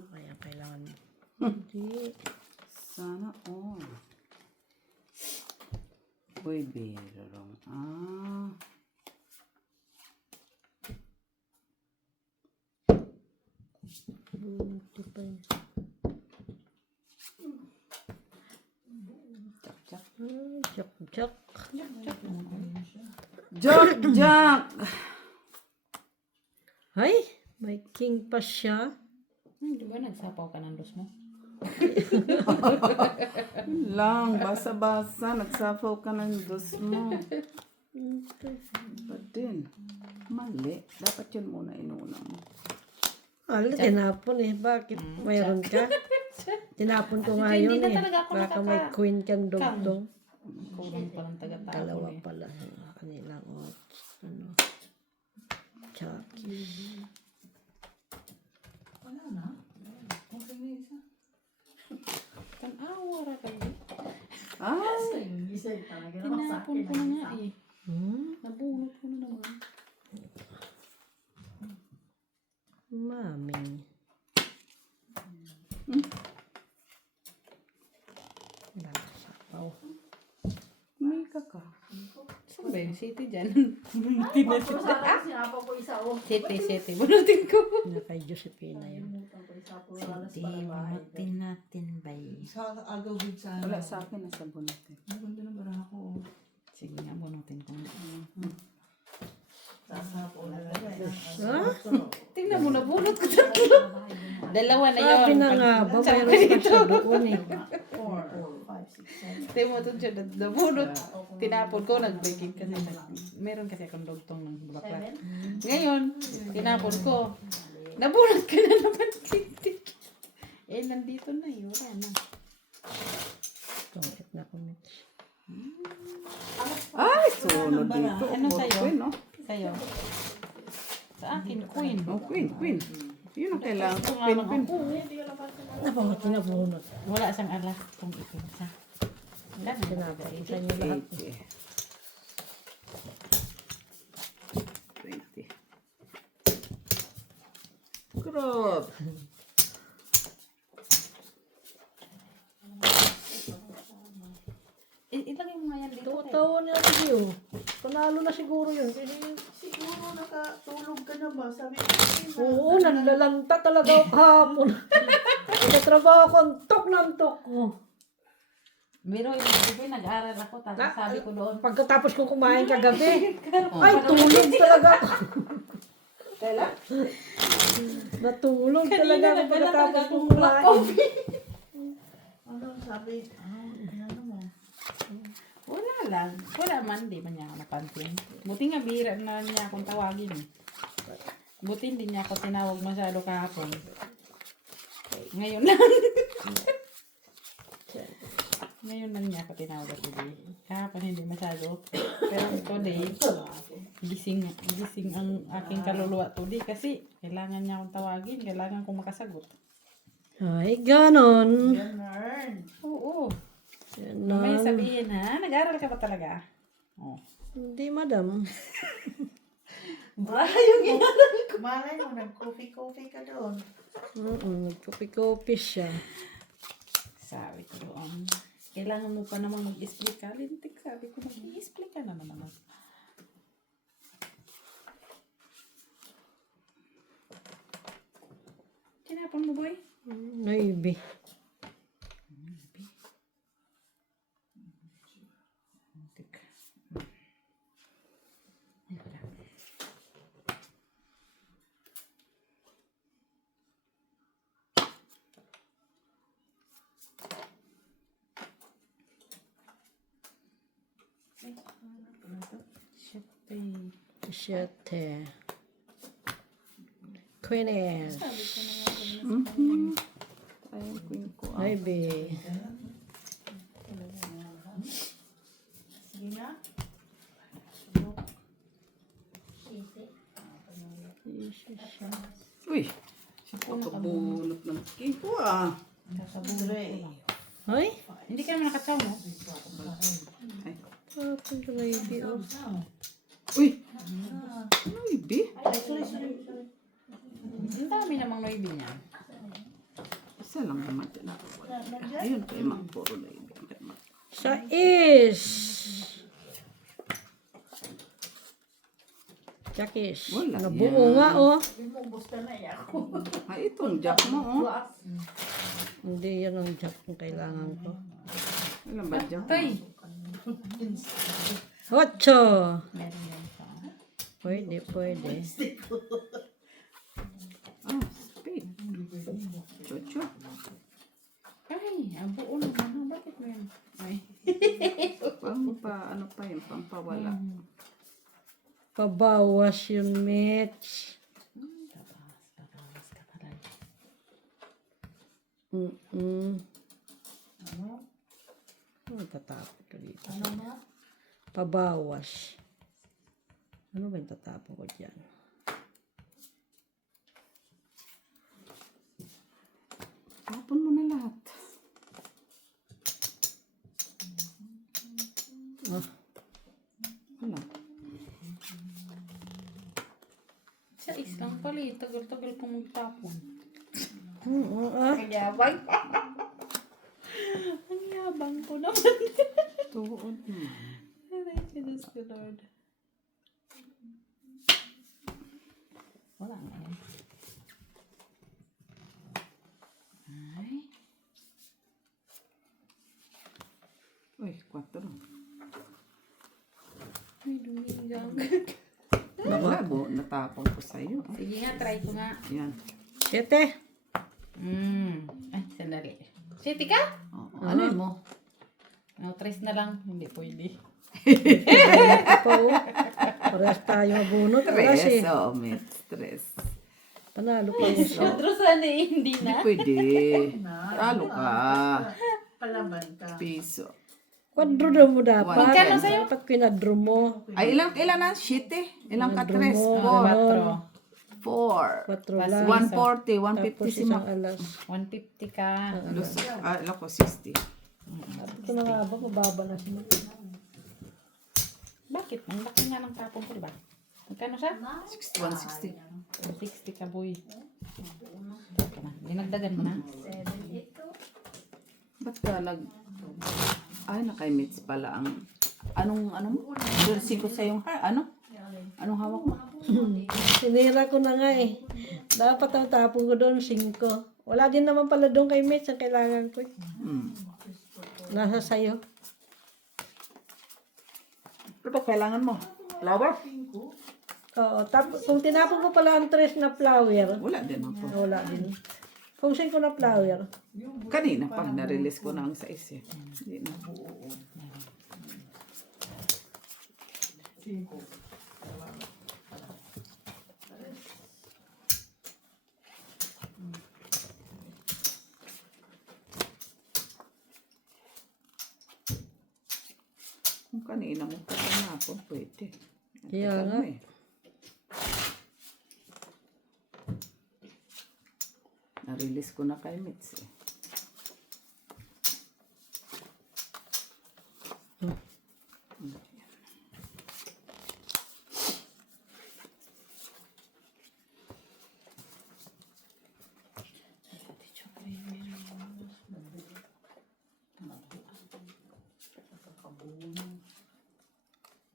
Kaya kailangan mo. Hindi. Sana all. Uy, birong. Ito pa yun. Chak-chak. Chak, chak. Jack, Jack! Ay, may king pa siya. Di ba nagsapaw ka ng dos mo? Yun lang, basa-basa. Nagsafaw ka ng dos mo. Ba't din? Mali. Dapat yun muna inuna mo. Ala, tinapon eh. Bakit? Mayroon ka? Tinapon ko nga yun Hindi na eh. talaga ako Baka may queen kang dugtong. Kulang pa ng taga-tao Dalawa eh. pala. Kanilang ano. Chucky. Tanawa ra kayo. Ay! Yung isa talaga naman sa Tinapon akin. ko na nga eh. Hmm? Nabunot ko na naman. Mami. Sapaw. May ka. Saan ba yung city dyan? Puro sana sinapaw ko isa o. City. Bunutin ko. Kay Josephina yun. Kalimutan ko isa. Puro alas para bahay. natin ba Sa agawid sana. Wala sa akin nasa bunutin. Maganda na bara ako. Sige nga, bunutin ko na. Sasapaw na lang. Ha? Tingnan mo, nabunot ko tatlo. Dalawa na yun. Sabi na nga ba, mayroon pa siya doon eh. 4, 5, 6, 7. Tingnan mo ito siya, nabunot. Tinapon ko, nag-baking kasi. Meron kasi akong dugtong ng bulaklak. Ngayon, tinapon ko. Nabunot ka na naman, titik. Eh, nandito na yun. Wala na. Tungkit na comments. Ay, sunod dito. Ano sa'yo? Queen, no? Sa'yo. Sa akin, queen. Oh, queen. Yun ang kailangan ko. Queen. Nabunot, tinabunot. Wala siyang alas kung ikinsa. Wala na. Sinabi sa inyo lahat. 20. Grot. Ilagay mo nga yan dito. Tawa niya review. Panalo na siguro yun. Kasi, Siguro nakatulog ka na ba? Sabi ko, oo, nanlalanta talaga ako kahapon. Nagtatrabaho ako, antok na antok ko. Biro, ibig nag-aaral ako. Tapos sabi ko doon. Pagkatapos kong kumain kagabi, ay, tulog talaga ako. Kailan? Natulog talaga ako nagdala pagkatapos talaga kong akong black kumain. ano sabi? Ano mo? Wala lang. Wala man, di man niya ako napansin. Buti nga bira na niya akong tawagin. Buti hindi niya ako tinawag masyado kahapon. Ngayon lang. Ngayon lang niya ako tinawag today. Kahapon hindi masyado. Pero today, gising ang aking kaluluwa today kasi kailangan niya akong tawagin. Kailangan kong makasagot. Ay, ganon. Ganun. Oo. Ganon. May sabihin ha, nag-aaral ka ba talaga? Oh. Hindi, madam. Yung inaral ko. Malay mo, nag-coffee ka doon. Nagkopi-kopi siya. Sabi ko doon, kailangan mo pa namang mag-explain ka. Lintik, sabi ko, mag-explain ka na naman. Tinapon mo, boy? Maybe. Lintik. Siyete. Siyete. Queen. Ayun, queen ko. Ay, be. Sige na. Uy, pagkabunot ng king ko ah. Ay, Hindi ka naman nakatsaw, no? tapon ka na ibi, oh. Uy, ano ibi? Ang dami namang noibi niya. Isa lang naman din. Ayun, kay Mak, puro na ibi. Sa is. Jakis. Wala Nabuo yan. nga, oh. Ay, itong jack mo, oh. Hindi yan ang jack kung kailangan ko. Alam ba jack? Tay! Ocho. Meron yan pa. Pwede, pwede. Ah, spade. Chocho. Ay, ang buo naman. Oh, bakit mo yan? Ay. Ano pa yun, pampawala. Pabawas yun, Mitch. Babawas ka talaga. Ano tatapon ko dito? Pabawas. Ano ba yung tatapon ko dyan? Tapon mo na lahat. Ah, Wala. Sa islang pala eh. Tagal-tagal pang magtapon. Ang yabang. Ang yabang ko naman. Tuod naman. Thank you, Diyos ko, Lord. Wala nga yan. Ay. Uy, 4. Ay, dumigang. Wala, natapon ko sa'yo. Sige nga, try ko nga. Yan. 7. Ay, sandali. City ka? Oo, ano yun mo? No, trace na lang. Hindi pwede. Parehas tayo mabunot. Wala Stress, si. oo, may stress. Panalo pa yun siya. Pero sana eh, hindi Hindi na. pwede. Talo ka. Palaban ka. Piso. Quadro daw mo dapat. Magkano sa'yo? Dapat kinadro mo. Ay, ilang na? 7. Ilang ka? 3, Madrumo. 4. 4 lang. 140, Tapos 150 si isang Mak. alas. 150 ka. Alam ko, 60. Ito na nga ba? Mababa na siya. Bakit? Ang laki nga ng tapon ko, diba? Magkano siya? 61, 60. 60 ka, boy. Teka na. Dinagdagan mo na. Ba't ka ay, naka-imits pala ang... Anong mo? Jersey ko sa yung Anong hawak mo? Sinira ko na nga eh. Dapat ang tapon ko doon, 5. Wala din naman pala doon kay Mitch ang kailangan ko. Nasa sayo. Ano ba kailangan mo? Flower? Oo. Kung tinapon ko pala ang 3 na flower, Wala din ako. wala din. Kung 5 na flower, Kanina pa, na-release ko na ang 6 eh. Hindi na. Kung kanina mo pa na ako, pwede. Kaya Tagal nga. mo eh. Na-release ko na kay Mitz eh.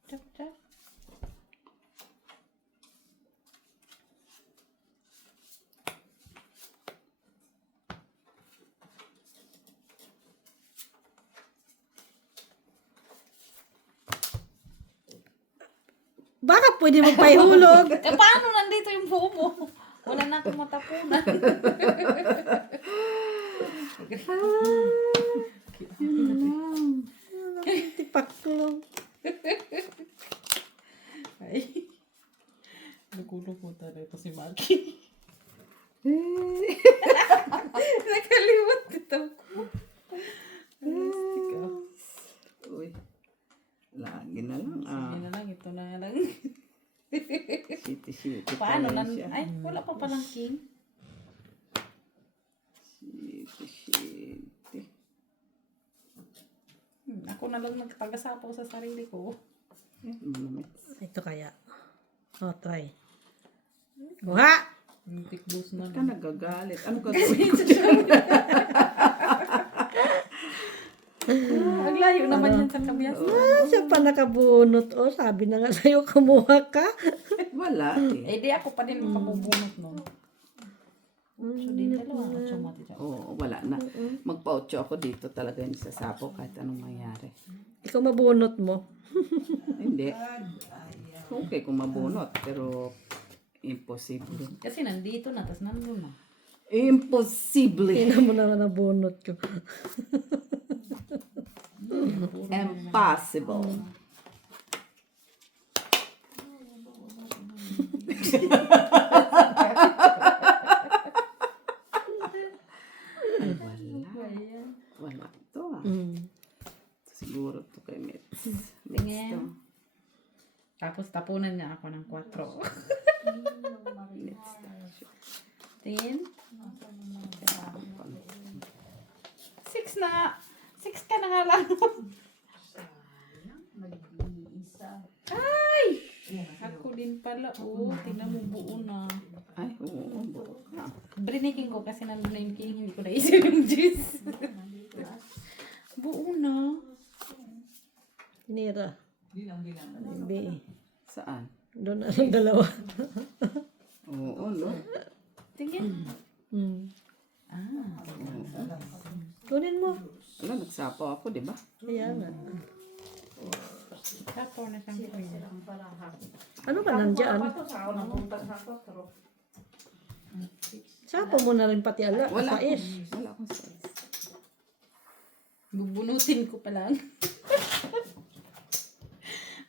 Chop, chop. baka pwede mo paihulog. Eh, paano nandito yung buo mo? Wala na akong matapunan. Tipaklong. Ay. Nagulo po talaga ito si Maki. 7 pa Paano? rin siya. Ay, wala pa palang king. 7. Ako na lang nagpagasapaw sa sarili ko. Ito kaya. Oh, try. Kuha! Big boost na Ka nagagalit. Ano gagawin ko? Ang layo naman yan sa kabias. Siya pa nakabunot. Oh, sabi na nga sa'yo, kumuha ka. Wala eh. Eh, di ako pa din makabubunot nun. So, di dalawa. Ocho mati dyan. Oo, wala na. Magpa-8 ako dito talaga yung sasapo kahit anong mangyari. Ikaw mabunot mo. Hindi. Okay kung mabunot, pero imposible. Kasi nandito na, tas nandun na. Imposible. Tingnan mo na nabunot ko. Impossible. Ay, wala. Wala to ah. Siguro to kay Mets. Tingin. Tapos tapunan niya ako ng 4. Mets tayo. Tingin. 6 na. 6 ka na nga lang. Ay! Ako din pala. Oh, tingnan mo buo na. Ay, oo, buo ka. Briniking ko kasi nandun na yung king. Hindi ko naisip yung juice. Buo na. Tinira. Hindi. Saan? Doon na lang dalawa. Oo, no? Tingin. Kunin mo. Wala, nagsapaw ako, di ba? Kaya nga. Tapo na siyang king. Ano ba nandyan? Sapa mo na rin pati ala. Wala Sais. Wala akong size. Bubunutin ko pa lang.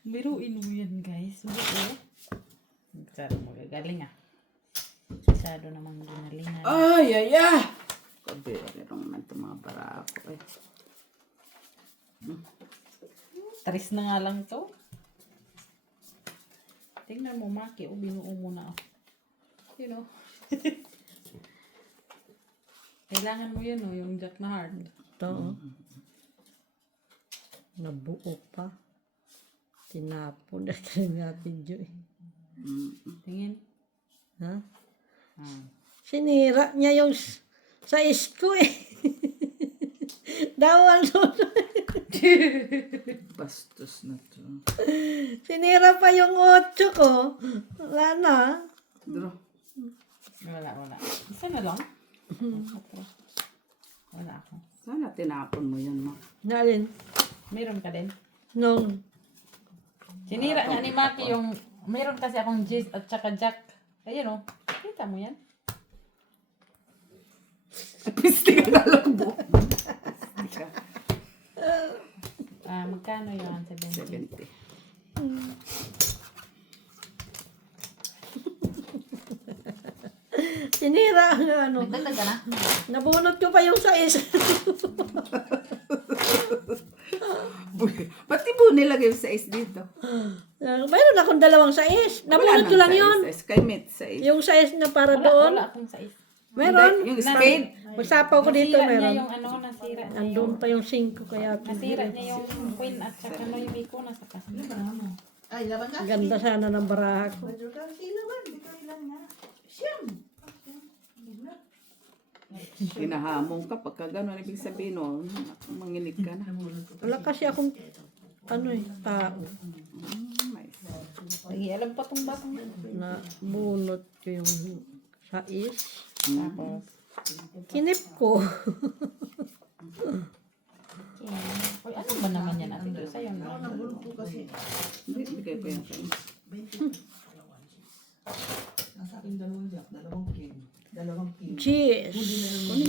Biruin mo yan, guys. Buo. Masyado magagaling ah. Masyado namang ginalingan. Ay, ay, ay! Kabere naman itong mga barako eh. Taris na nga lang to. Tingnan mo, Maki. O, binuo mo na. You know. Kailangan mo yun, oh, yung jack na hard. Ito. Oh. Nabuo pa. Tinapon na rin natin Joy. Tingin. Ha? Ah. Sinira niya yung sais ko eh. Dawal doon. Bastos na to. Sinira pa yung 8 ko. Wala na. Draw. Wala. Isa na lang? Wala ako. Sana tinapon mo yan, ma. Nalin. Meron ka din? Nung. Sinira nga ni Maki yung... Meron kasi akong Jizz at saka Jack. Ayun, oh. Kita mo yan? Piste ka na lang mo. Magkano yun? 70. 70. Sinira ang ano. Nagdagdag ka na? Nabunot ko pa yung sais. Ba't di mo nilagay yung size dito? Mayroon akong 2 sais. Nabunot ko lang yun. Size. Kay Met size. Yung sais na para doon. Wala akong sais. Meron. Yung spade. Magsapaw ko dito Nasira niya meron. yung ano, nasira niya yung... Andun pa yung 5 kaya. Nasira niya yung queen at saka no yung biko na sa kasi. Ay, laban ka. Ganda sana ng baraha ko. Medyo ka, sino ba? Dito ilan nga. Siyam. Hinahamon ka pagka gano'n. Ibig sabihin, no, manginig ka na. Wala kasi akong ano eh, tao Lagi alam pa tong batang. na bunot ko yung sais. Tapos, Kinip ko. uy, ano ba naman yan natin doon sa'yo? No? Nabulog ko kasi. Hindi, bigay ko yan kayo. Nasa akin dalawang jack, dalawang king. Dalawang king. Cheers. Kunin